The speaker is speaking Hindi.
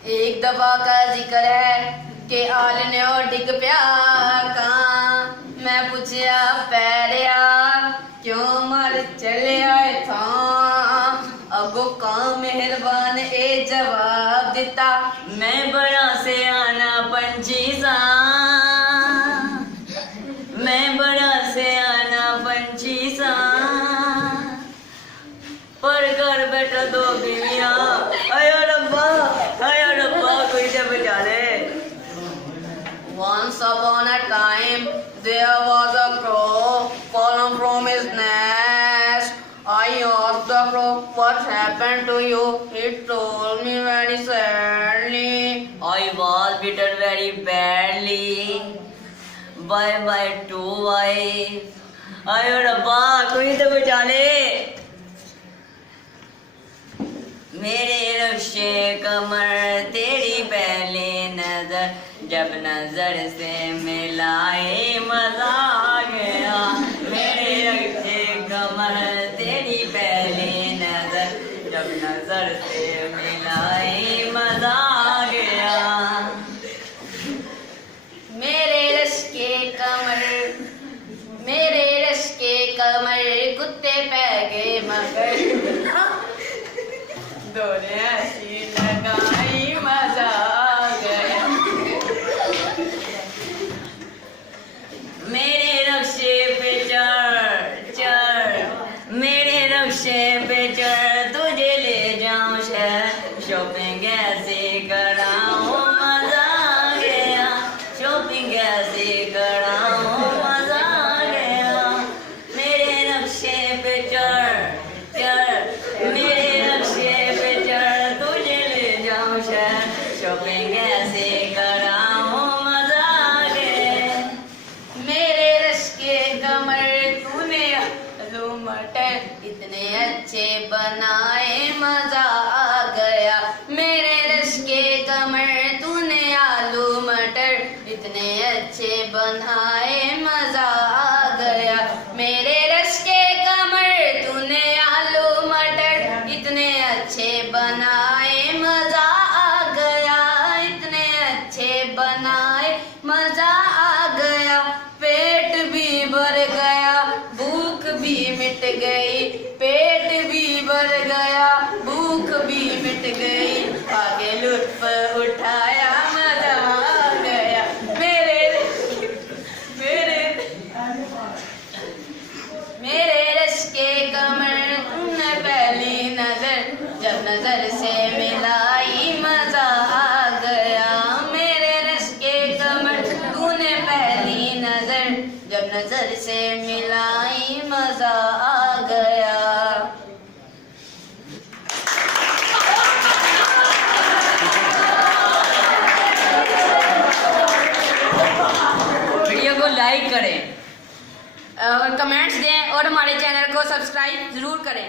एक दफा का जिक्र है कि आल ने डिग पिया कहां। मैं पूछया पैरिया क्यों मर चले आए था। अगो का मेहरबान ए जवाब दिता, मैं बड़ा से आना पंछी सा। मैं बड़ा से आना पंछी सा, पर घर बैठा दो बीवियां। अयो रब्बा कोई से बचा ले। Once upon a time there was a crow fallen from his nest. I asked the crow, what happened to you? He told me very sadly, I was beaten very badly by my two wives. अयो रब्बा कोई तो बचा ले। मेरे रश्शे कमर तेरी पहली नजर, जब नजर से मिलाए मजा आ गया। मेरे रश्शे कमर तेरी पहली नजर, जब नजर से मिलाए मजा आ गया। मेरे रश के कमर कुत्ते पै गए मगर दोने हंसी लगाई मजा आ गया। मेरे रक्शे पे चढ़ मेरे रक्शे पे चढ़, तुझे ले जाऊं शहर, शॉपिंग ऐसे कराऊं मजा आ गया। शॉपिंग ऐसे कराऊं मजा आ गया। मेरे रक्शे पे चढ़ मेरे शॉपिंग ऐसे कराऊं मजा आ गए। मेरे रश के कमर तूने आलू मटर इतने अच्छे बनाए मजा आ गया। मेरे रश के कमर तूने आलू मटर इतने अच्छे बनाए मजा आ गया। मेरे रश के कमर तूने आलू मटर इतने अच्छे बनाए मजा बनाए मजा आ गया। पेट भी भर गया भूख भी मिट गई। पेट भी भर गया भूख भी मिट गई। आगे लुत्फ उठाया मजा आ गया। मेरे रश के कमर तुमने पहली नजर, जब नजर से मिलाई मजा आ गया। जब नजर से मिलाई मजा आ गया। वीडियो को लाइक करें और कमेंट्स दें और हमारे चैनल को सब्सक्राइब जरूर करें।